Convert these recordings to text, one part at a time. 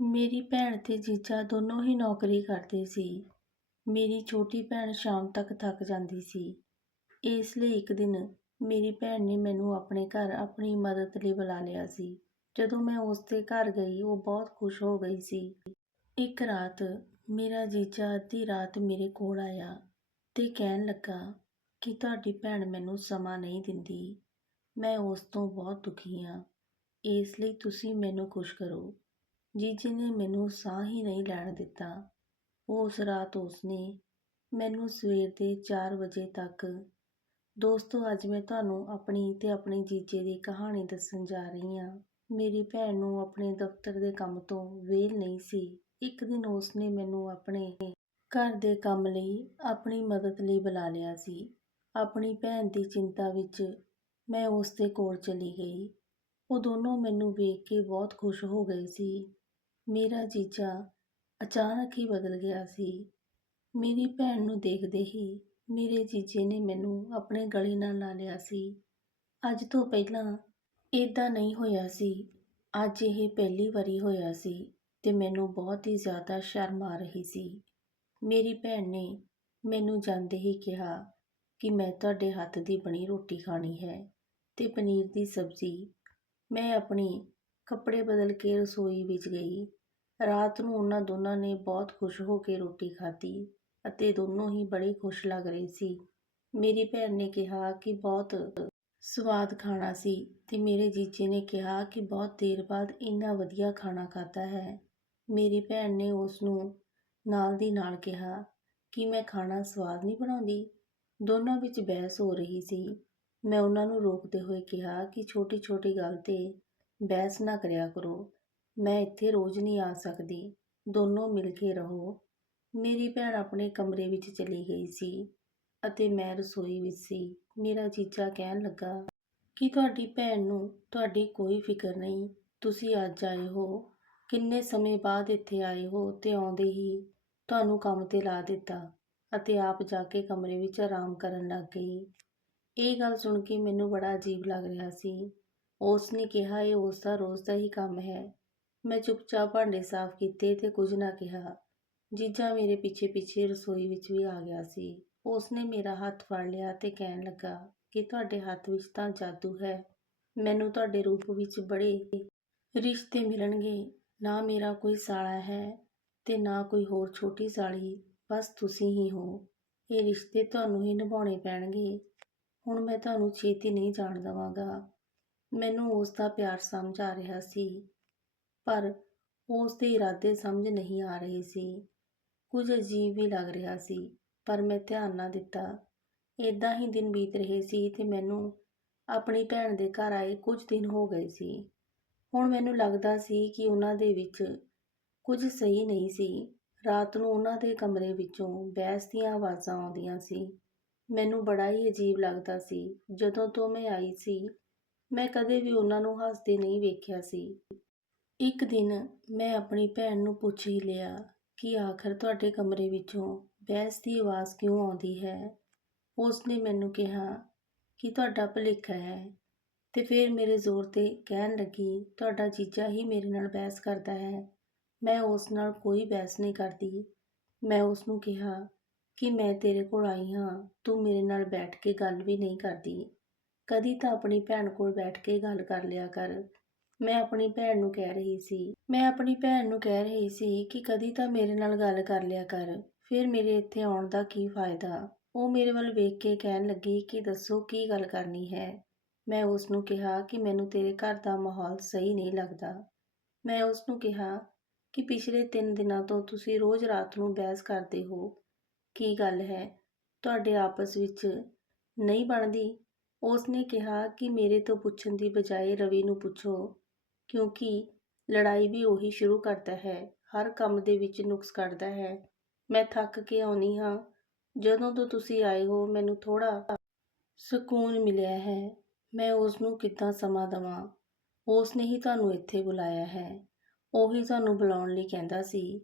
ਮੇਰੀ ਭੈਣ ਅਤੇ ਜੀਜਾ ਦੋਨੋਂ ਹੀ ਨੌਕਰੀ ਕਰਦੇ ਸੀ। ਮੇਰੀ ਛੋਟੀ ਭੈਣ ਸ਼ਾਮ ਤੱਕ ਥੱਕ ਜਾਂਦੀ ਸੀ। ਇਸ ਲਈ ਇੱਕ ਦਿਨ ਮੇਰੀ ਭੈਣ ਨੇ ਮੈਨੂੰ ਆਪਣੇ ਘਰ ਆਪਣੀ ਮਦਦ ਲਈ ਬੁਲਾ ਲਿਆ ਸੀ। ਜਦੋਂ ਮੈਂ ਉਸ ਦੇ ਘਰ ਗਈ, ਉਹ ਬਹੁਤ ਖੁਸ਼ ਹੋ ਗਈ ਸੀ। ਇੱਕ ਰਾਤ ਮੇਰਾ ਜੀਜਾ ਅੱਧੀ ਰਾਤ ਮੇਰੇ ਕੋਲ ਆਇਆ ਤੇ ਕਹਿਣ ਲੱਗਾ ਕਿ ਤੁਹਾਡੀ ਭੈਣ ਮੈਨੂੰ ਸਮਾਂ ਨਹੀਂ ਦਿੰਦੀ। ਮੈਂ ਉਸ ਤੋਂ ਬਹੁਤ ਦੁਖੀ ਹਾਂ। ਇਸ ਲਈ ਤੁਸੀਂ ਮੈਨੂੰ ਖੁਸ਼ ਕਰੋ। ਜੀਜੇ ਨੇ ਮੈਨੂੰ ਸਾਹ ਹੀ ਨਹੀਂ ਲੈਣ ਦਿੱਤਾ, ਉਸ ਰਾਤ ਉਸਨੇ ਮੈਨੂੰ ਸਵੇਰ ਦੇ 4 ਵਜੇ ਤੱਕ, ਦੋਸਤੋ, ਅੱਜ ਮੈਂ ਤੁਹਾਨੂੰ ਆਪਣੀ ਤੇ ਆਪਣੇ ਜੀਜੇ ਦੀ ਕਹਾਣੀ ਦੱਸਣ ਜਾ ਰਹੀ ਹਾਂ। ਮੇਰੀ ਭੈਣ ਨੂੰ ਆਪਣੇ ਦਫ਼ਤਰ ਦੇ ਕੰਮ ਤੋਂ ਵੇਲ ਨਹੀਂ ਸੀ। ਇੱਕ ਦਿਨ ਉਸਨੇ ਮੈਨੂੰ ਆਪਣੇ ਘਰ ਦੇ ਕੰਮ ਲਈ ਆਪਣੀ ਮਦਦ ਲਈ ਬੁਲਾ ਲਿਆ ਸੀ। ਆਪਣੀ ਭੈਣ ਦੀ ਚਿੰਤਾ ਵਿੱਚ ਮੈਂ ਉਸ ਦੇ ਕੋਲ ਚਲੀ ਗਈ। ਉਹ ਦੋਨੋਂ ਮੈਨੂੰ ਵੇਖ ਕੇ ਬਹੁਤ ਖੁਸ਼ ਹੋ ਗਏ ਸੀ। ਮੇਰਾ ਜੀਜਾ ਅਚਾਨਕ ਹੀ ਬਦਲ ਗਿਆ ਸੀ। ਮੇਰੀ ਭੈਣ ਨੂੰ ਦੇਖਦੇ ਹੀ ਮੇਰੇ ਜੀਜੇ ਨੇ ਮੈਨੂੰ ਆਪਣੇ ਗਲੇ ਨਾਲ ਲਾ ਲਿਆ ਸੀ। ਅੱਜ ਤੋਂ ਪਹਿਲਾਂ ਇਦਾਂ ਨਹੀਂ ਹੋਇਆ ਸੀ। ਅੱਜ ਇਹ ਪਹਿਲੀ ਵਾਰੀ ਹੋਇਆ ਸੀ ਤੇ ਮੈਨੂੰ ਬਹੁਤ ਹੀ ਜ਼ਿਆਦਾ ਸ਼ਰਮ ਆ ਰਹੀ ਸੀ। ਮੇਰੀ ਭੈਣ ਨੇ ਮੈਨੂੰ ਜਾਂਦੇ ਹੀ ਕਿਹਾ ਕਿ ਮੈਂ ਤੁਹਾਡੇ ਹੱਥ ਦੀ ਬਣੀ ਰੋਟੀ ਖਾਣੀ ਹੈ ਤੇ ਪਨੀਰ ਦੀ ਸਬਜ਼ੀ ਮੈਂ ਆਪਣੀ ਕੱਪੜੇ ਬਦਲ ਕੇ ਰਸੋਈ ਵਿੱਚ ਗਈ ਰਾਤ ਨੂੰ ਉਹਨਾਂ ਦੋਨਾਂ ਨੇ ਬਹੁਤ ਖੁਸ਼ ਹੋ ਕੇ ਰੋਟੀ ਖਾਧੀ ਅਤੇ ਦੋਨੋਂ ਹੀ ਬੜੇ ਖੁਸ਼ ਲੱਗ ਰਹੇ ਸੀ। ਮੇਰੀ ਭੈਣ ਨੇ ਕਿਹਾ ਕਿ ਬਹੁਤ ਸਵਾਦ ਖਾਣਾ ਸੀ ਤੇ ਮੇਰੇ ਜੀਜੇ ਨੇ ਕਿਹਾ ਕਿ ਬਹੁਤ ਦੇਰ ਬਾਅਦ ਇੰਨਾ ਵਧੀਆ ਖਾਣਾ ਖਾਧਾ ਹੈ। ਮੇਰੀ ਭੈਣ ਨੇ ਉਸ ਨੂੰ ਨਾਲ ਦੀ ਨਾਲ ਕਿਹਾ ਕਿ ਮੈਂ ਖਾਣਾ ਸਵਾਦ ਨਹੀਂ ਬਣਾਉਂਦੀ। ਦੋਨਾਂ ਵਿੱਚ ਬਹਿਸ ਹੋ ਰਹੀ ਸੀ। ਮੈਂ ਉਹਨਾਂ ਨੂੰ ਰੋਕਦੇ ਹੋਏ ਕਿਹਾ ਕਿ ਛੋਟੀ ਛੋਟੀ ਗੱਲ ਤੇ ਬਹਿਸ ਨਾ ਕਰਿਆ ਕਰੋ। ਮੈਂ ਇੱਥੇ ਰੋਜ਼ ਨਹੀਂ ਆ ਸਕਦੀ। ਦੋਨੋਂ ਮਿਲ ਕੇ ਰਹੋ। ਮੇਰੀ ਭੈਣ ਆਪਣੇ ਕਮਰੇ ਵਿੱਚ ਚਲੀ ਗਈ ਸੀ ਅਤੇ ਮੈਂ ਰਸੋਈ ਵਿੱਚ ਸੀ। ਮੇਰਾ ਜੀਜਾ ਕਹਿਣ ਲੱਗਾ, ਕਿ ਤੁਹਾਡੀ ਭੈਣ ਨੂੰ ਤੁਹਾਡੀ ਕੋਈ ਫਿਕਰ ਨਹੀਂ? ਤੁਸੀਂ ਅੱਜ ਆਏ ਹੋ। ਕਿੰਨੇ ਸਮੇਂ ਬਾਅਦ ਇੱਥੇ ਆਏ ਹੋ ਤੇ ਆਉਂਦੇ ਹੀ ਤੁਹਾਨੂੰ ਕੰਮ ਤੇ ਲਾ ਦਿੱਤਾ ਅਤੇ ਆਪ ਜਾ ਕੇ ਕਮਰੇ ਵਿੱਚ ਆਰਾਮ ਕਰਨ ਲੱਗ ਗਈ। ਇਹ ਗੱਲ ਸੁਣ ਕੇ ਮੈਨੂੰ ਬੜਾ ਅਜੀਬ ਲੱਗ ਰਿਹਾ ਸੀ। ਉਸ ਨੇ ਕਿਹਾ, ਇਹ ਉਸ ਦਾ ਰੋਜ਼ ਦਾ ਹੀ ਕੰਮ ਹੈ। ਮੈਂ ਚੁੱਪਚਾਪ ਭਾਂਡੇ ਸਾਫ਼ ਕੀਤੇ ਤੇ ਕੁਝ ਨਾ ਕਿਹਾ। ਜੀਜਾ ਮੇਰੇ ਪਿੱਛੇ ਪਿੱਛੇ ਰਸੋਈ ਵਿੱਚ ਵੀ ਆ ਗਿਆ ਸੀ। ਉਸਨੇ ਮੇਰਾ ਹੱਥ ਫੜ ਲਿਆ ਤੇ ਕਹਿਣ ਲੱਗਾ ਕਿ ਤੁਹਾਡੇ ਹੱਥ ਵਿੱਚ ਤਾਂ ਜਾਦੂ ਹੈ। ਮੈਨੂੰ ਤੁਹਾਡੇ ਰੂਪ ਵਿੱਚ ਬੜੇ ਰਿਸ਼ਤੇ ਮਿਲਣਗੇ। ਨਾ ਮੇਰਾ ਕੋਈ ਸਾਲਾ ਹੈ ਤੇ ਨਾ ਕੋਈ ਹੋਰ ਛੋਟੀ ਸਾਲੀ। ਬਸ ਤੁਸੀਂ ਹੀ ਹੋ। ਇਹ ਰਿਸ਼ਤੇ ਤੁਹਾਨੂੰ ਹੀ ਨਿਭਾਉਣੇ ਪੈਣਗੇ। ਹੁਣ ਮੈਂ ਤੁਹਾਨੂੰ ਛੇਤੀ ਨਹੀਂ ਜਾਣ ਦਵਾਂਗਾ। ਮੈਨੂੰ ਉਸ ਦਾ ਪਿਆਰ ਸਮਝ ਆ ਰਿਹਾ ਸੀ। ਪਰ ਉਸ ਦੇ ਇਰਾਦੇ ਸਮਝ ਨਹੀਂ ਆ ਰਹੇ ਸੀ। ਕੁਝ ਅਜੀਬ ਵੀ ਲੱਗ ਰਿਹਾ ਸੀ, ਪਰ ਮੈਂ ਧਿਆਨ ਨਾ ਦਿੱਤਾ। ਇਦਾਂ ਹੀ ਦਿਨ ਬੀਤ ਰਹੇ ਸੀ ਤੇ ਮੈਨੂੰ ਆਪਣੀ ਭੈਣ ਦੇ ਘਰ ਆਏ ਕੁਝ ਦਿਨ ਹੋ ਗਏ ਸੀ। ਹੁਣ ਮੈਨੂੰ ਲੱਗਦਾ ਸੀ ਕਿ ਉਹਨਾਂ ਦੇ ਵਿੱਚ ਕੁਝ ਸਹੀ ਨਹੀਂ ਸੀ। ਰਾਤ ਨੂੰ ਉਹਨਾਂ ਦੇ ਕਮਰੇ ਵਿੱਚੋਂ ਬਹਿਸ ਦੀਆਂ ਆਵਾਜ਼ਾਂ ਆਉਂਦੀਆਂ ਸੀ। ਮੈਨੂੰ ਬੜਾ ਹੀ ਅਜੀਬ ਲੱਗਦਾ ਸੀ। ਜਦੋਂ ਤੋਂ ਮੈਂ ਆਈ ਸੀ, ਮੈਂ ਕਦੇ ਵੀ ਉਹਨਾਂ ਨੂੰ ਹੱਸਦੇ ਨਹੀਂ ਵੇਖਿਆ ਸੀ। ਇੱਕ ਦਿਨ ਮੈਂ ਆਪਣੀ ਭੈਣ ਨੂੰ ਪੁੱਛ ਹੀ ਲਿਆ ਕਿ ਆਖਰ ਤੁਹਾਡੇ ਕਮਰੇ ਵਿੱਚੋਂ ਬਹਿਸ ਦੀ ਆਵਾਜ਼ ਕਿਉਂ ਆਉਂਦੀ ਹੈ? ਉਸ ਨੇ ਮੈਨੂੰ ਕਿਹਾ ਕਿ ਤੁਹਾਡਾ ਭੁਲੇਖਾ ਹੈ ਅਤੇ ਫਿਰ ਮੇਰੇ ਜ਼ੋਰ ਤੇ ਕਹਿਣ ਲੱਗੀ, ਤੁਹਾਡਾ ਜੀਜਾ ਹੀ ਮੇਰੇ ਨਾਲ ਬਹਿਸ ਕਰਦਾ ਹੈ। ਮੈਂ ਉਸ ਨਾਲ ਕੋਈ ਬਹਿਸ ਨਹੀਂ ਕਰਦੀ। ਮੈਂ ਉਸ ਨੂੰ ਕਿਹਾ ਕਿ ਮੈਂ ਤੇਰੇ ਕੋਲ ਆਈ ਹਾਂ, ਤੂੰ ਮੇਰੇ ਨਾਲ ਬੈਠ ਕੇ ਗੱਲ ਵੀ ਨਹੀਂ ਕਰਦੀ। ਕਦੀ ਤਾਂ ਆਪਣੀ ਭੈਣ ਕੋਲ ਬੈਠ ਕੇ ਗੱਲ ਕਰ ਲਿਆ ਕਰ। ਮੈਂ ਆਪਣੀ ਭੈਣ ਨੂੰ ਕਹਿ ਰਹੀ ਸੀ। ਮੈਂ ਆਪਣੀ ਭੈਣ ਨੂੰ ਕਹਿ ਰਹੀ ਸੀ ਕਿ ਕਦੀ ਤਾਂ ਮੇਰੇ ਨਾਲ ਗੱਲ ਕਰ ਲਿਆ ਕਰ, ਫਿਰ ਮੇਰੇ ਇੱਥੇ ਆਉਣ ਦਾ ਕੀ ਫਾਇਦਾ? ਉਹ ਮੇਰੇ ਵੱਲ ਵੇਖ ਕੇ ਕਹਿਣ ਲੱਗੀ ਕਿ ਦੱਸੋ ਕੀ ਗੱਲ ਕਰਨੀ ਹੈ। ਮੈਂ ਉਸ ਨੂੰ ਕਿਹਾ ਕਿ ਮੈਨੂੰ ਤੇਰੇ ਘਰ ਦਾ ਮਾਹੌਲ ਸਹੀ ਨਹੀਂ ਲੱਗਦਾ। ਮੈਂ ਉਸ ਨੂੰ ਕਿਹਾ ਕਿ ਪਿਛਲੇ 3 ਦਿਨਾਂ ਤੋਂ ਤੁਸੀਂ ਰੋਜ਼ ਰਾਤ ਨੂੰ ਬਹਿਸ ਕਰਦੇ ਹੋ। ਕੀ ਗੱਲ ਹੈ? ਤੁਹਾਡੇ ਆਪਸ ਵਿੱਚ ਨਹੀਂ ਬਣਦੀ? ਉਸ ਨੇ ਕਿਹਾ ਕਿ ਮੇਰੇ ਤੋਂ ਪੁੱਛਣ ਦੀ ਬਜਾਏ ਰਵੀ ਨੂੰ ਪੁੱਛੋ। ਕਿਉਂਕਿ ਲੜਾਈ ਵੀ ਉਹੀ ਸ਼ੁਰੂ ਕਰਦਾ ਹੈ, ਹਰ ਕੰਮ ਦੇ ਵਿੱਚ ਨੁਕਸ ਕੱਢਦਾ ਹੈ। ਮੈਂ ਥੱਕ ਕੇ ਆਉਣੀ ਹਾਂ। ਜਦੋਂ ਤੋਂ ਤੁਸੀਂ ਆਏ ਹੋ, ਮੈਨੂੰ ਥੋੜਾ ਸਕੂਨ ਮਿਲਿਆ ਹੈ। ਮੈਂ ਉਸ ਨੂੰ ਕਿੱਦਾਂ ਸਮਾਂ ਦਵਾਂ? ਉਸ ਨੇ ਹੀ ਤੁਹਾਨੂੰ ਇੱਥੇ ਬੁਲਾਇਆ ਹੈ। ਉਹੀ ਤੁਹਾਨੂੰ ਬੁਲਾਉਣ ਲਈ ਕਹਿੰਦਾ ਸੀ।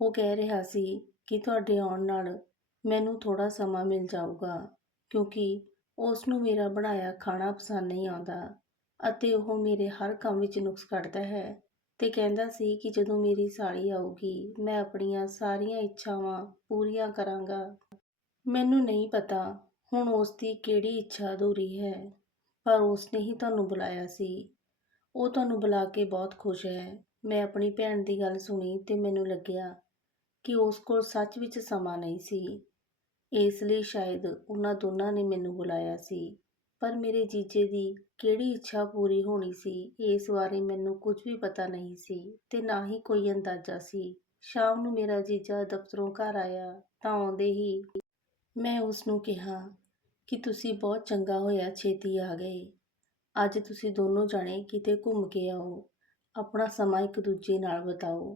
ਉਹ ਕਹਿ ਰਿਹਾ ਸੀ ਕਿ ਤੁਹਾਡੇ ਆਉਣ ਨਾਲ ਮੈਨੂੰ ਥੋੜਾ ਸਮਾਂ ਮਿਲ ਜਾਊਗਾ, ਕਿਉਂਕਿ ਉਸ ਨੂੰ ਮੇਰਾ ਬਣਾਇਆ ਖਾਣਾ ਪਸੰਦ ਨਹੀਂ ਆਉਂਦਾ। ਅਤੇ ਉਹ ਮੇਰੇ ਹਰ ਕੰਮ ਵਿੱਚ ਨੁਕਸ ਕੱਢਦਾ ਹੈ ਅਤੇ ਕਹਿੰਦਾ ਸੀ ਕਿ ਜਦੋਂ ਮੇਰੀ ਸਾਲੀ ਆਊਗੀ, ਮੈਂ ਆਪਣੀਆਂ ਸਾਰੀਆਂ ਇੱਛਾਵਾਂ ਪੂਰੀਆਂ ਕਰਾਂਗਾ। ਮੈਨੂੰ ਨਹੀਂ ਪਤਾ ਹੁਣ ਉਸ ਦੀ ਕਿਹੜੀ ਇੱਛਾ ਅਧੂਰੀ ਹੈ, ਪਰ ਉਸ ਨੇ ਹੀ ਤੁਹਾਨੂੰ ਬੁਲਾਇਆ ਸੀ। ਉਹ ਤੁਹਾਨੂੰ ਬੁਲਾ ਕੇ ਬਹੁਤ ਖੁਸ਼ ਹੈ। ਮੈਂ ਆਪਣੀ ਭੈਣ ਦੀ ਗੱਲ ਸੁਣੀ ਤੇ ਮੈਨੂੰ ਲੱਗਿਆ ਕਿ ਉਸ ਕੋਲ ਸੱਚ ਵਿੱਚ ਸਮਾਂ ਨਹੀਂ ਸੀ। ਇਸ ਲਈ ਸ਼ਾਇਦ ਉਹਨਾਂ ਦੋਨਾਂ ਨੇ ਮੈਨੂੰ ਬੁਲਾਇਆ ਸੀ। ਪਰ ਮੇਰੇ ਜੀਜੇ ਦੀ ਕਿਹੜੀ ਇੱਛਾ ਪੂਰੀ ਹੋਣੀ ਸੀ, ਇਸ ਬਾਰੇ ਮੈਨੂੰ ਕੁਝ ਵੀ ਪਤਾ ਨਹੀਂ ਸੀ ਤੇ ਨਾ ਹੀ ਕੋਈ ਅੰਦਾਜ਼ਾ ਸੀ। ਸ਼ਾਮ ਨੂੰ ਮੇਰਾ ਜੀਜਾ ਦਫ਼ਤਰੋਂ ਘਰ ਆਇਆ ਤਾਂ ਆਉਂਦੇ ਹੀ ਮੈਂ ਉਸ ਨੂੰ ਕਿਹਾ ਕਿ ਤੁਸੀਂ ਬਹੁਤ ਚੰਗਾ ਹੋਇਆ, ਛੇਤੀ ਆ ਗਏ। ਅੱਜ ਤੁਸੀਂ ਦੋਨੋਂ ਜਾਣੇ ਕਿਤੇ ਘੁੰਮ ਕੇ ਆਓ, ਆਪਣਾ ਸਮਾਂ ਇੱਕ ਦੂਜੇ ਨਾਲ ਬਿਤਾਓ।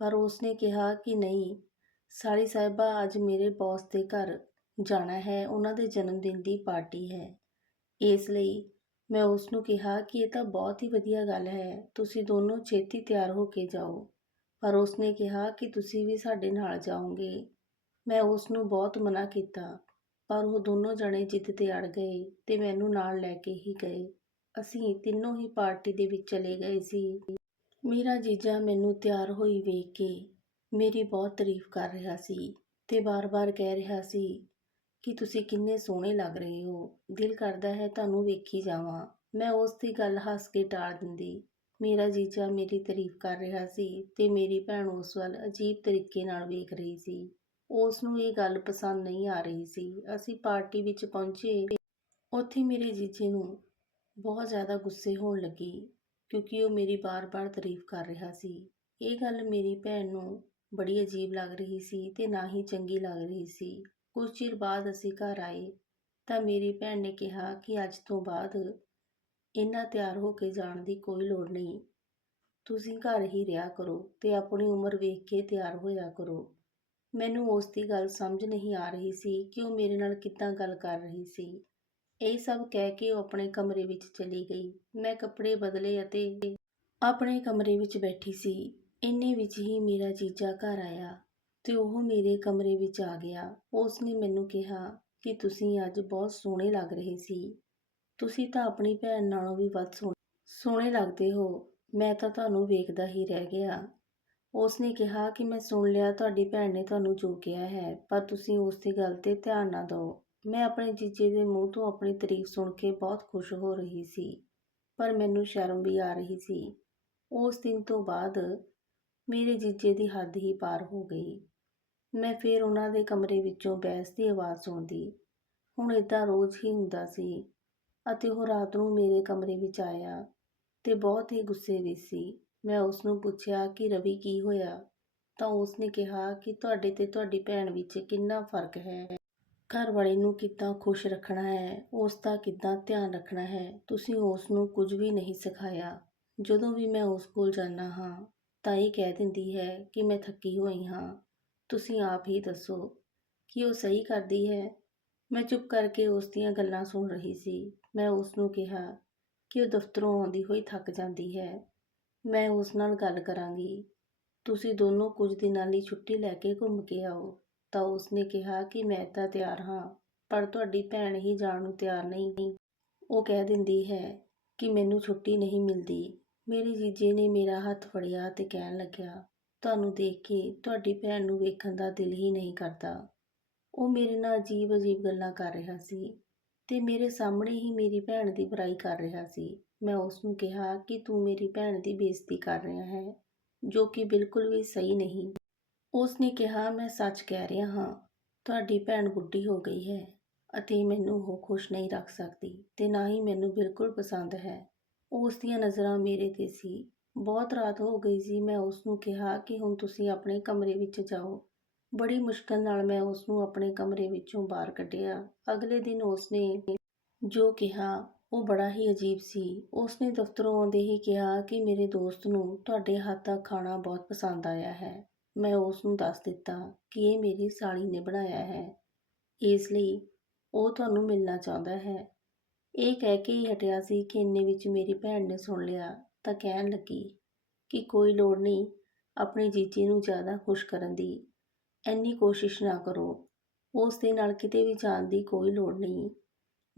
ਪਰ ਉਸਨੇ ਕਿਹਾ ਕਿ ਨਹੀਂ, ਸਾਲੀ ਸਾਹਿਬਾ ਅੱਜ ਮੇਰੇ ਬੌਸ ਦੇ ਘਰ ਜਾਣਾ ਹੈ, ਉਹਨਾਂ ਦੇ ਜਨਮ ਦਿਨ ਦੀ ਪਾਰਟੀ ਹੈ। ਇਸ ਲਈ ਮੈਂ ਉਸ ਨੂੰ ਕਿਹਾ ਕਿ ਇਹ ਤਾਂ ਬਹੁਤ ਹੀ ਵਧੀਆ ਗੱਲ ਹੈ, ਤੁਸੀਂ ਦੋਨੋਂ ਛੇਤੀ ਤਿਆਰ ਹੋ ਕੇ ਜਾਓ। ਪਰ ਉਸਨੇ ਕਿਹਾ ਕਿ ਤੁਸੀਂ ਵੀ ਸਾਡੇ ਨਾਲ ਜਾਓਗੇ। ਮੈਂ ਉਸ ਨੂੰ ਬਹੁਤ ਮਨਾ ਕੀਤਾ, ਪਰ ਉਹ ਦੋਨੋਂ ਜਣੇ ਜਿੱਦ ਤੇ ਅੜ ਗਏ ਤੇ ਮੈਨੂੰ ਨਾਲ ਲੈ ਕੇ ਹੀ ਗਏ। ਅਸੀਂ ਤਿੰਨੋਂ ਹੀ ਪਾਰਟੀ ਦੇ ਵਿੱਚ ਚਲੇ ਗਏ ਸੀ। ਮੇਰਾ ਜੀਜਾ ਮੈਨੂੰ ਤਿਆਰ ਹੋਈ ਵੇਖ ਕੇ ਮੇਰੀ ਬਹੁਤ ਤਾਰੀਫ ਕਰ ਰਿਹਾ ਸੀ ਤੇ ਬਾਰ-ਬਾਰ ਕਹਿ ਰਿਹਾ ਸੀ ਕਿ ਤੁਸੀਂ ਕਿੰਨੇ ਸੋਹਣੇ ਲੱਗ ਰਹੇ ਹੋ। ਦਿਲ ਕਰਦਾ ਹੈ ਤੁਹਾਨੂੰ ਵੇਖੀ ਜਾਵਾਂ। ਮੈਂ ਉਸ ਦੀ ਗੱਲ ਹੱਸ ਕੇ ਟਾਲ ਦਿੰਦੀ। ਮੇਰਾ ਜੀਜਾ ਮੇਰੀ ਤਾਰੀਫ ਕਰ ਰਿਹਾ ਸੀ ਤੇ ਮੇਰੀ ਭੈਣ ਉਸ ਵੱਲ ਅਜੀਬ ਤਰੀਕੇ ਨਾਲ ਵੇਖ ਰਹੀ ਸੀ। ਉਸ ਨੂੰ ਇਹ ਗੱਲ ਪਸੰਦ ਨਹੀਂ ਆ ਰਹੀ ਸੀ। ਅਸੀਂ ਪਾਰਟੀ ਵਿੱਚ ਪਹੁੰਚੇ। ਉੱਥੇ ਮੇਰੇ ਜੀਜੇ ਨੂੰ ਬਹੁਤ ਜ਼ਿਆਦਾ ਗੁੱਸੇ ਹੋਣ ਲੱਗੀ ਕਿਉਂਕਿ ਉਹ ਮੇਰੀ ਬਾਰ-ਬਾਰ ਤਾਰੀਫ ਕਰ ਰਿਹਾ ਸੀ। ਇਹ ਗੱਲ ਮੇਰੀ ਭੈਣ ਨੂੰ ਬੜੀ ਅਜੀਬ ਲੱਗ ਰਹੀ ਸੀ ਤੇ ਨਾ ਹੀ ਚੰਗੀ ਲੱਗ ਰਹੀ ਸੀ। ਕੁਝ ਚਿਰ ਬਾਅਦ ਅਸੀਂ ਘਰ ਆਏ ਤਾਂ ਮੇਰੀ ਭੈਣ ਨੇ ਕਿਹਾ ਕਿ ਅੱਜ ਤੋਂ ਬਾਅਦ ਇੰਨਾ ਤਿਆਰ ਹੋ ਕੇ ਜਾਣ ਦੀ ਕੋਈ ਲੋੜ ਨਹੀਂ। ਤੁਸੀਂ ਘਰ ਹੀ ਰਿਹਾ ਕਰੋ ਤੇ ਆਪਣੀ ਉਮਰ ਵੇਖ ਕੇ ਤਿਆਰ ਹੋਇਆ ਕਰੋ। ਮੈਨੂੰ ਉਸ ਦੀ ਗੱਲ ਸਮਝ ਨਹੀਂ ਆ ਰਹੀ ਸੀ ਕਿ ਉਹ ਮੇਰੇ ਨਾਲ ਕਿੱਦਾਂ ਗੱਲ ਕਰ ਰਹੀ ਸੀ। ਇਹ ਸਭ ਕਹਿ ਕੇ ਉਹ ਆਪਣੇ ਕਮਰੇ ਵਿੱਚ ਚਲੀ ਗਈ। ਮੈਂ ਕੱਪੜੇ ਬਦਲੇ ਅਤੇ ਆਪਣੇ ਕਮਰੇ ਵਿੱਚ ਬੈਠੀ ਸੀ। ਇੰਨੇ ਵਿੱਚ ਹੀ ਮੇਰਾ ਜੀਜਾ ਘਰ ਆਇਆ। ਤੇ ਉਹ ਮੇਰੇ ਕਮਰੇ ਵਿੱਚ ਆ ਗਿਆ। ਉਸ ਨੇ ਮੈਨੂੰ ਕਿਹਾ ਕਿ ਤੁਸੀਂ ਅੱਜ ਬਹੁਤ ਸੋਹਣੇ ਲੱਗ ਰਹੇ ਸੀ। ਤੁਸੀਂ ਤਾਂ ਆਪਣੀ ਭੈਣ ਨਾਲੋਂ ਵੀ ਵੱਧ ਸੋਹਣੇ ਸੋਹਣੇ ਲੱਗਦੇ ਹੋ। ਮੈਂ ਤਾਂ ਤੁਹਾਨੂੰ ਵੇਖਦਾ ਹੀ ਰਹਿ ਗਿਆ। ਉਸ ਨੇ ਕਿਹਾ ਕਿ ਮੈਂ ਸੁਣ ਲਿਆ ਤੁਹਾਡੀ ਭੈਣ ਨੇ ਤੁਹਾਨੂੰ ਜੋ ਕਿਹਾ ਹੈ, ਪਰ ਤੁਸੀਂ ਉਸ ਦੀ ਗੱਲ ਤੇ ਧਿਆਨ ਨਾ ਦਿਓ। ਮੈਂ ਆਪਣੇ ਜੀਜੇ ਦੇ ਮੂੰਹ ਤੋਂ ਆਪਣੀ ਤਾਰੀਫ ਸੁਣ ਕੇ ਬਹੁਤ ਖੁਸ਼ ਹੋ ਰਹੀ ਸੀ, ਪਰ ਮੈਨੂੰ ਸ਼ਰਮ ਵੀ ਆ ਰਹੀ ਸੀ। ਉਸ ਦਿਨ ਤੋਂ ਬਾਅਦ ਮੇਰੇ ਜੀਜੇ ਦੀ ਹੱਦ ਹੀ ਪਾਰ ਹੋ ਗਈ। ਮੈਂ ਫਿਰ ਉਹਨਾਂ ਦੇ ਕਮਰੇ ਵਿੱਚੋਂ ਬੈਸ ਦੀ ਆਵਾਜ਼ ਸੁਣਦੀ। ਹੁਣ ਇਦਾਂ ਰੋਜ਼ ਹੀ ਹੁੰਦਾ ਸੀ ਅਤੇ ਉਹ ਰਾਤ ਨੂੰ ਮੇਰੇ ਕਮਰੇ ਵਿੱਚ ਆਇਆ ਤੇ ਬਹੁਤ ਹੀ ਗੁੱਸੇ ਵਿੱਚ ਸੀ। ਮੈਂ ਉਸ ਨੂੰ ਪੁੱਛਿਆ ਕਿ, ਰਵੀ, ਕੀ ਹੋਇਆ? ਤਾਂ ਉਸ ਨੇ ਕਿਹਾ ਕਿ, ਤੁਹਾਡੇ ਤੇ ਤੁਹਾਡੀ ਭੈਣ ਵਿੱਚ ਕਿੰਨਾ ਫ਼ਰਕ ਹੈ? ਘਰ ਵਾਲੇ ਨੂੰ ਕਿੱਦਾਂ ਖੁਸ਼ ਰੱਖਣਾ ਹੈ? ਉਸ ਦਾ ਕਿੱਦਾਂ ਧਿਆਨ ਰੱਖਣਾ ਹੈ? ਤੁਸੀਂ ਉਸ ਨੂੰ ਕੁਝ ਵੀ ਨਹੀਂ ਸਿਖਾਇਆ। ਜਦੋਂ ਵੀ ਮੈਂ ਉਸ ਕੋਲ ਜਾਂਦਾ ਹਾਂ ਤਾਂ ਇਹ ਕਹਿ ਦਿੰਦੀ ਹੈ ਕਿ ਮੈਂ ਥੱਕੀ ਹੋਈ ਹਾਂ। ਤੁਸੀਂ ਆਪ ਹੀ ਦੱਸੋ ਕਿ ਉਹ ਸਹੀ ਕਰਦੀ ਹੈ। ਮੈਂ ਚੁੱਪ ਕਰਕੇ ਉਸ ਦੀਆਂ ਗੱਲਾਂ ਸੁਣ ਰਹੀ ਸੀ। ਮੈਂ ਉਸ ਨੂੰ ਕਿਹਾ ਕਿ ਉਹ ਦਫ਼ਤਰੋਂ ਆਉਂਦੀ ਹੋਈ ਥੱਕ ਜਾਂਦੀ ਹੈ। ਮੈਂ ਉਸ ਨਾਲ ਗੱਲ ਕਰਾਂਗੀ। ਤੁਸੀਂ ਦੋਨੋਂ ਕੁਝ ਦਿਨਾਂ ਲਈ ਛੁੱਟੀ ਲੈ ਕੇ ਘੁੰਮ ਕੇ ਆਓ। ਤਾਂ ਉਸਨੇ ਕਿਹਾ ਕਿ ਮੈਂ ਤਾਂ ਤਿਆਰ ਹਾਂ, ਪਰ ਤੁਹਾਡੀ ਭੈਣ ਹੀ ਜਾਣ ਨੂੰ ਤਿਆਰ ਨਹੀਂ। ਉਹ ਕਹਿ ਦਿੰਦੀ ਹੈ ਕਿ ਮੈਨੂੰ ਛੁੱਟੀ ਨਹੀਂ ਮਿਲਦੀ। ਮੇਰੇ ਜੀਜੇ ਨੇ ਮੇਰਾ ਹੱਥ ਫੜਿਆ ਤੇ ਕਹਿਣ ਲੱਗਿਆ ਤੁਹਾਨੂੰ ਦੇਖ ਕੇ ਤੁਹਾਡੀ ਭੈਣ ਨੂੰ ਵੇਖਣ ਦਾ ਦਿਲ ਹੀ ਨਹੀਂ ਕਰਦਾ। ਉਹ ਮੇਰੇ ਨਾਲ ਅਜੀਬ ਅਜੀਬ ਗੱਲਾਂ ਕਰ ਰਿਹਾ ਸੀ ਤੇ ਮੇਰੇ ਸਾਹਮਣੇ ਹੀ ਮੇਰੀ ਭੈਣ ਦੀ ਬੁਰਾਈ ਕਰ ਰਿਹਾ ਸੀ। ਮੈਂ ਉਸ ਨੂੰ ਕਿਹਾ ਕਿ ਤੂੰ ਮੇਰੀ ਭੈਣ ਦੀ ਬੇਇੱਜ਼ਤੀ ਕਰ ਰਿਹਾ ਹੈ, ਜੋ ਕਿ ਬਿਲਕੁਲ ਵੀ ਸਹੀ ਨਹੀਂ। ਉਸ ਨੇ ਕਿਹਾ, ਮੈਂ ਸੱਚ ਕਹਿ ਰਿਹਾ ਹਾਂ, ਤੁਹਾਡੀ ਭੈਣ ਬੁੱਢੀ ਹੋ ਗਈ ਹੈ ਅਤੇ ਮੈਨੂੰ ਉਹ ਖੁਸ਼ ਨਹੀਂ ਰੱਖ ਸਕਦੀ ਤੇ ਨਾ ਹੀ ਮੈਨੂੰ ਬਿਲਕੁਲ ਪਸੰਦ ਹੈ। ਉਸ ਦੀਆਂ ਨਜ਼ਰਾਂ ਮੇਰੇ ਤੇ ਸੀ ਬਹੁਤ ਰਾਤ ਹੋ ਗਈ ਸੀ, ਮੈਂ ਉਸ ਨੂੰ ਕਿਹਾ ਕਿ ਹੁਣ ਤੁਸੀਂ ਆਪਣੇ ਕਮਰੇ ਵਿੱਚ ਜਾਓ। ਬੜੀ ਮੁਸ਼ਕਲ ਨਾਲ ਮੈਂ ਉਸ ਨੂੰ ਆਪਣੇ ਕਮਰੇ ਵਿੱਚੋਂ ਬਾਹਰ ਕੱਢਿਆ। ਅਗਲੇ ਦਿਨ ਉਸ ਨੇ ਜੋ ਕਿਹਾ, ਉਹ ਬੜਾ ਹੀ ਅਜੀਬ ਸੀ। ਉਸ ਨੇ ਦਫ਼ਤਰੋਂ ਆਉਂਦੇ ਹੀ ਕਿਹਾ ਕਿ ਮੇਰੇ ਦੋਸਤ ਨੂੰ ਤੁਹਾਡੇ ਹੱਥ ਦਾ ਖਾਣਾ ਬਹੁਤ ਪਸੰਦ ਆਇਆ ਹੈ। ਮੈਂ ਉਸ ਨੂੰ ਦੱਸ ਦਿੱਤਾ ਕਿ ਇਹ ਮੇਰੀ ਸਾਲੀ ਨੇ ਬਣਾਇਆ ਹੈ। ਇਸ ਲਈ ਉਹ ਤੁਹਾਨੂੰ ਮਿਲਣਾ ਚਾਹੁੰਦਾ ਹੈ। ਇਹ ਕਹਿ ਕੇ ਹੀ ਹਟਿਆ ਸੀ ਕਿ ਇੰਨੇ ਵਿੱਚ ਮੇਰੀ ਭੈਣ ਨੇ ਸੁਣ ਲਿਆ। ਤਾਂ ਕਹਿਣ ਲੱਗੀ ਕਿ ਕੋਈ ਲੋੜ ਨਹੀਂ, ਆਪਣੇ ਜੀਜੇ ਨੂੰ ਜ਼ਿਆਦਾ ਖੁਸ਼ ਕਰਨ ਦੀ। ਇੰਨੀ ਕੋਸ਼ਿਸ਼ ਨਾ ਕਰੋ। ਉਸ ਦੇ ਨਾਲ ਕਿਤੇ ਵੀ ਜਾਣ ਦੀ ਕੋਈ ਲੋੜ ਨਹੀਂ।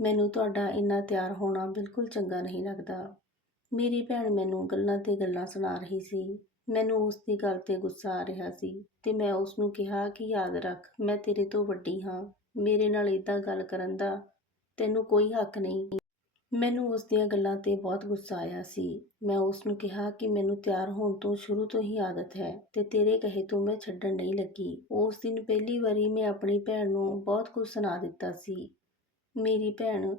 ਮੈਨੂੰ ਤੁਹਾਡਾ ਇੰਨਾ ਤਿਆਰ ਹੋਣਾ ਬਿਲਕੁਲ ਚੰਗਾ ਨਹੀਂ ਲੱਗਦਾ। ਮੇਰੀ ਭੈਣ ਮੈਨੂੰ ਗੱਲਾਂ ਤੇ ਗੱਲਾਂ ਸੁਣਾ ਰਹੀ ਸੀ। ਮੈਨੂੰ ਉਸ ਦੀ ਗੱਲ ਤੇ ਗੁੱਸਾ ਆ ਰਿਹਾ ਸੀ ਤੇ ਮੈਂ ਉਸ ਨੂੰ ਕਿਹਾ ਕਿ ਯਾਦ ਰੱਖ, ਮੈਂ ਤੇਰੇ ਤੋਂ ਵੱਡੀ ਹਾਂ। ਮੇਰੇ ਨਾਲ ਇਦਾਂ ਗੱਲ ਕਰਨ ਦਾ ਤੈਨੂੰ ਕੋਈ ਹੱਕ ਨਹੀਂ। ਮੈਨੂੰ ਉਸ ਦੀਆਂ ਗੱਲਾਂ ਤੇ ਬਹੁਤ ਗੁੱਸਾ ਆਇਆ ਸੀ। ਮੈਂ ਉਸ ਨੂੰ ਕਿਹਾ ਕਿ ਮੈਨੂੰ ਤਿਆਰ ਹੋਣ ਤੋਂ ਸ਼ੁਰੂ ਤੋਂ ਹੀ ਆਦਤ ਹੈ ਤੇ ਤੇਰੇ ਕਹੇ ਤੋਂ ਮੈਂ ਛੱਡਣ ਨਹੀਂ ਲੱਗੀ। ਉਸ ਦਿਨ ਪਹਿਲੀ ਵਾਰੀ ਮੈਂ ਆਪਣੀ ਭੈਣ ਨੂੰ ਬਹੁਤ ਕੁਝ ਸੁਣਾ ਦਿੱਤਾ ਸੀ। ਮੇਰੀ ਭੈਣ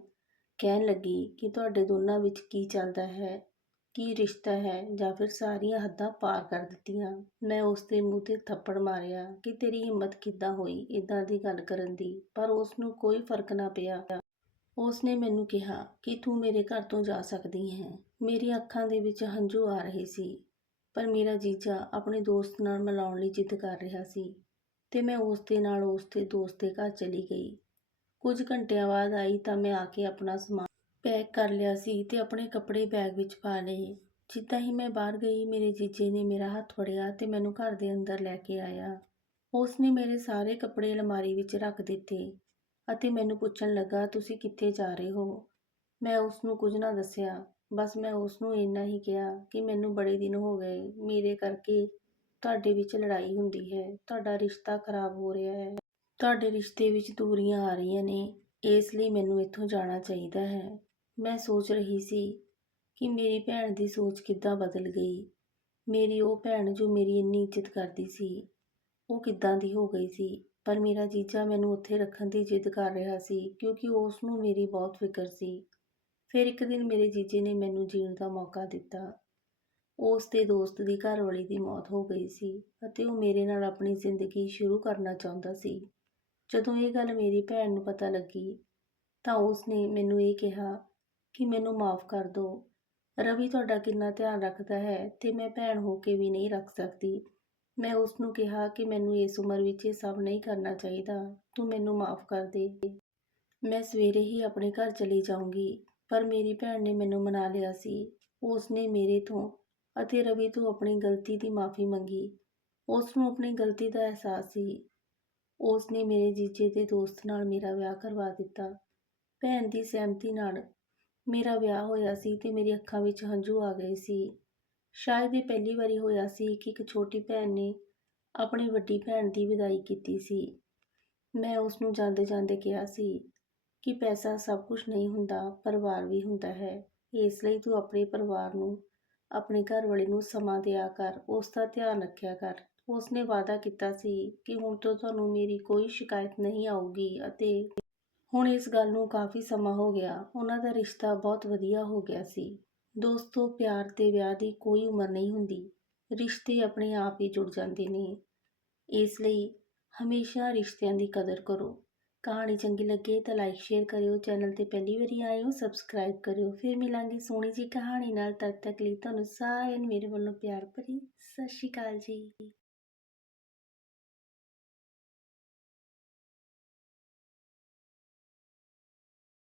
ਕਹਿਣ ਲੱਗੀ ਕਿ ਤੁਹਾਡੇ ਦੋਨਾਂ ਵਿੱਚ ਕੀ ਚੱਲਦਾ ਹੈ, ਕੀ ਰਿਸ਼ਤਾ ਹੈ ਜਾਂ ਫਿਰ ਸਾਰੀਆਂ ਹੱਦਾਂ ਪਾਰ ਕਰ ਦਿੱਤੀਆਂ। ਮੈਂ ਉਸ ਦੇ ਮੂੰਹ ਤੇ ਥੱਪੜ ਮਾਰਿਆ ਕਿ ਤੇਰੀ ਹਿੰਮਤ ਕਿੱਦਾਂ ਹੋਈ ਇਦਾਂ ਦੀ ਗੱਲ ਕਰਨ ਦੀ, ਪਰ ਉਸ ਨੂੰ ਕੋਈ ਫ਼ਰਕ ਨਾ ਪਿਆ। ਉਸ ਨੇ ਮੈਨੂੰ ਕਿਹਾ ਕਿ ਤੂੰ ਮੇਰੇ ਘਰ ਤੋਂ ਜਾ ਸਕਦੀ ਹੈ। ਮੇਰੀਆਂ ਅੱਖਾਂ ਦੇ ਵਿੱਚ ਹੰਝੂ ਆ ਰਹੇ ਸੀ, ਪਰ ਮੇਰਾ ਜੀਜਾ ਆਪਣੇ ਦੋਸਤ ਨਾਲ ਮਿਲਾਉਣ ਲਈ ਜਿੱਦ ਕਰ ਰਿਹਾ ਸੀ ਤੇ ਮੈਂ ਉਸ ਦੇ ਨਾਲ ਉਸ ਦੇ ਦੋਸਤ ਦੇ ਘਰ ਚਲੀ ਗਈ। ਕੁਝ ਘੰਟਿਆਂ ਬਾਅਦ ਆਈ ਤਾਂ ਮੈਂ ਆ ਕੇ ਆਪਣਾ ਸਮਾਨ ਪੈਕ ਕਰ ਲਿਆ ਸੀ ਤੇ ਆਪਣੇ ਕੱਪੜੇ ਬੈਗ ਵਿੱਚ ਪਾ ਲਏ। ਜਿੱਦਾਂ ਹੀ ਮੈਂ ਬਾਹਰ ਗਈ, ਮੇਰੇ ਜੀਜੇ ਨੇ ਮੇਰਾ ਹੱਥ ਫੜਿਆ ਤੇ ਮੈਨੂੰ ਘਰ ਦੇ ਅੰਦਰ ਲੈ ਕੇ ਆਇਆ। ਉਸ ਨੇ ਮੇਰੇ ਸਾਰੇ ਕੱਪੜੇ ਅਲਮਾਰੀ ਵਿੱਚ ਰੱਖ ਦਿੱਤੇ ਅਤੇ ਮੈਨੂੰ ਪੁੱਛਣ ਲੱਗਾ, ਤੁਸੀਂ ਕਿੱਥੇ ਜਾ ਰਹੇ ਹੋ? ਮੈਂ ਉਸ ਨੂੰ ਕੁਝ ਨਾ ਦੱਸਿਆ। ਬਸ ਮੈਂ ਉਸ ਨੂੰ ਇੰਨਾ ਹੀ ਕਿਹਾ ਕਿ ਮੈਨੂੰ ਬੜੇ ਦਿਨ ਹੋ ਗਏ। ਮੇਰੇ ਕਰਕੇ ਤੁਹਾਡੇ ਵਿੱਚ ਲੜਾਈ ਹੁੰਦੀ ਹੈ। ਤੁਹਾਡਾ ਰਿਸ਼ਤਾ ਖਰਾਬ ਹੋ ਰਿਹਾ ਹੈ। ਤੁਹਾਡੇ ਰਿਸ਼ਤੇ ਵਿੱਚ ਦੂਰੀਆਂ ਆ ਰਹੀਆਂ ਨੇ। ਇਸ ਲਈ ਮੈਨੂੰ ਇੱਥੋਂ ਜਾਣਾ ਚਾਹੀਦਾ ਹੈ। ਮੈਂ ਸੋਚ ਰਹੀ ਸੀ ਕਿ ਮੇਰੀ ਭੈਣ ਦੀ ਸੋਚ ਕਿੱਦਾਂ ਬਦਲ ਗਈ। ਮੇਰੀ ਉਹ ਭੈਣ ਜੋ ਮੇਰੀ ਇੰਨੀ ਇੱਜ਼ਤ ਕਰਦੀ ਸੀ, ਉਹ ਕਿੱਦਾਂ ਦੀ ਹੋ ਗਈ ਸੀ? ਪਰ ਮੇਰਾ ਜੀਜਾ ਮੈਨੂੰ ਉੱਥੇ ਰੱਖਣ ਦੀ ਜਿੱਦ ਕਰ ਰਿਹਾ ਸੀ ਕਿਉਂਕਿ ਉਸ ਨੂੰ ਮੇਰੀ ਬਹੁਤ ਫਿਕਰ ਸੀ। ਫਿਰ ਇੱਕ ਦਿਨ ਮੇਰੇ ਜੀਜੇ ਨੇ ਮੈਨੂੰ ਜੀਣ ਦਾ ਮੌਕਾ ਦਿੱਤਾ। ਉਸ ਦੇ ਦੋਸਤ ਦੀ ਘਰਵਾਲੀ ਦੀ ਮੌਤ ਹੋ ਗਈ ਸੀ ਅਤੇ ਉਹ ਮੇਰੇ ਨਾਲ ਆਪਣੀ ਜ਼ਿੰਦਗੀ ਸ਼ੁਰੂ ਕਰਨਾ ਚਾਹੁੰਦਾ ਸੀ। ਜਦੋਂ ਇਹ ਗੱਲ ਮੇਰੀ ਭੈਣ ਨੂੰ ਪਤਾ ਲੱਗੀ, ਤਾਂ ਉਸ ਨੇ ਮੈਨੂੰ ਇਹ ਕਿਹਾ ਕਿ ਮੈਨੂੰ ਮਾਫ ਕਰ ਦਿਓ ਰਵੀ ਤੁਹਾਡਾ ਕਿੰਨਾ ਧਿਆਨ ਰੱਖਦਾ ਹੈ ਤੇ ਮੈਂ ਭੈਣ ਹੋ ਕੇ ਵੀ ਨਹੀਂ ਰੱਖ ਸਕਦੀ। ਮੈਂ ਉਸ ਨੂੰ ਕਿਹਾ ਕਿ ਮੈਨੂੰ ਇਸ ਉਮਰ ਵਿੱਚ ਇਹ ਸਭ ਨਹੀਂ ਕਰਨਾ ਚਾਹੀਦਾ। ਤੂੰ ਮੈਨੂੰ ਮਾਫ ਕਰ ਦੇ। ਮੈਂ ਸਵੇਰੇ ਹੀ ਆਪਣੇ ਘਰ ਚਲੀ ਜਾਊਂਗੀ, ਪਰ ਮੇਰੀ ਭੈਣ ਨੇ ਮੈਨੂੰ ਮਨਾ ਲਿਆ ਸੀ। ਉਸ ਨੇ ਮੇਰੇ ਤੋਂ, ਅਤੇ ਰਵੀ, ਤੋਂ ਆਪਣੀ ਗਲਤੀ ਦੀ ਮਾਫੀ ਮੰਗੀ। ਉਸ ਨੂੰ ਆਪਣੀ ਗਲਤੀ ਦਾ ਅਹਿਸਾਸ ਸੀ। ਉਸ ਨੇ ਮੇਰੇ ਜੀਜੇ ਦੇ ਦੋਸਤ ਨਾਲ ਮੇਰਾ ਵਿਆਹ ਕਰਵਾ ਦਿੱਤਾ। ਭੈਣ ਦੀ ਸਹਿਮਤੀ ਨਾਲ ਮੇਰਾ ਵਿਆਹ ਹੋਇਆ ਸੀ ਤੇ ਮੇਰੀ ਅੱਖਾਂ ਵਿੱਚ ਹੰਝੂ ਆ ਗਏ ਸੀ। ਸ਼ਾਇਦ ਇਹ ਪਹਿਲੀ ਵਾਰੀ ਹੋਇਆ ਸੀ ਕਿ ਇੱਕ ਛੋਟੀ ਭੈਣ ਨੇ ਆਪਣੀ ਵੱਡੀ ਭੈਣ ਦੀ ਵਿਦਾਈ ਕੀਤੀ ਸੀ। ਮੈਂ ਉਸ ਨੂੰ ਜਾਂਦੇ ਜਾਂਦੇ ਕਿਹਾ ਸੀ ਕਿ ਪੈਸਾ ਸਭ ਕੁਝ ਨਹੀਂ ਹੁੰਦਾ, ਪਰਿਵਾਰ ਵੀ ਹੁੰਦਾ ਹੈ। ਇਸ ਲਈ ਤੂੰ ਆਪਣੇ ਪਰਿਵਾਰ ਨੂੰ, ਆਪਣੇ ਘਰ ਵਾਲੇ ਨੂੰ ਸਮਾਂ ਦਿਆ ਕਰ, ਉਸ ਦਾ ਧਿਆਨ ਰੱਖਿਆ ਕਰ। ਉਸ ਨੇ ਵਾਅਦਾ ਕੀਤਾ ਸੀ ਕਿ ਹੁਣ ਤੋਂ ਤੁਹਾਨੂੰ ਮੇਰੀ ਕੋਈ ਸ਼ਿਕਾਇਤ ਨਹੀਂ ਆਊਗੀ ਅਤੇ ਹੁਣ ਇਸ ਗੱਲ ਨੂੰ ਕਾਫੀ ਸਮਾਂ ਹੋ ਗਿਆ। ਉਹਨਾਂ ਦਾ ਰਿਸ਼ਤਾ ਬਹੁਤ ਵਧੀਆ ਹੋ ਗਿਆ ਸੀ। ਦੋਸਤੋ, ਪਿਆਰ ਤੇ ਵਿਆਹ ਦੀ ਕੋਈ ਉਮਰ ਨਹੀਂ ਹੁੰਦੀ। ਰਿਸ਼ਤੇ ਆਪਣੇ ਆਪ ਹੀ ਜੁੜ ਜਾਂਦੇ ਨੇ। ਇਸ ਲਈ ਹਮੇਸ਼ਾ ਰਿਸ਼ਤਿਆਂ ਦੀ ਕਦਰ ਕਰੋ। ਕਹਾਣੀ ਚੰਗੀ ਲੱਗੇ ਤਾਂ ਲਾਈਕ ਸ਼ੇਅਰ ਕਰਿਓ। ਚੈਨਲ ਤੇ ਪਹਿਲੀ ਵਾਰੀ ਆਏ ਹੋ ਸਬਸਕ੍ਰਾਈਬ ਕਰਿਓ। ਫਿਰ ਮਿਲਾਂਗੇ ਸੋਹਣੀ ਜੀ ਕਹਾਣੀ ਨਾਲ। ਤਦ ਤੱਕ ਲਈ ਤੁਹਾਨੂੰ ਸਾਰਿਆਂ ਨੂੰ ਮੇਰੇ ਵੱਲੋਂ ਪਿਆਰ ਭਰੀ ਸਤਿ ਸ਼੍ਰੀ ਅਕਾਲ ਜੀ।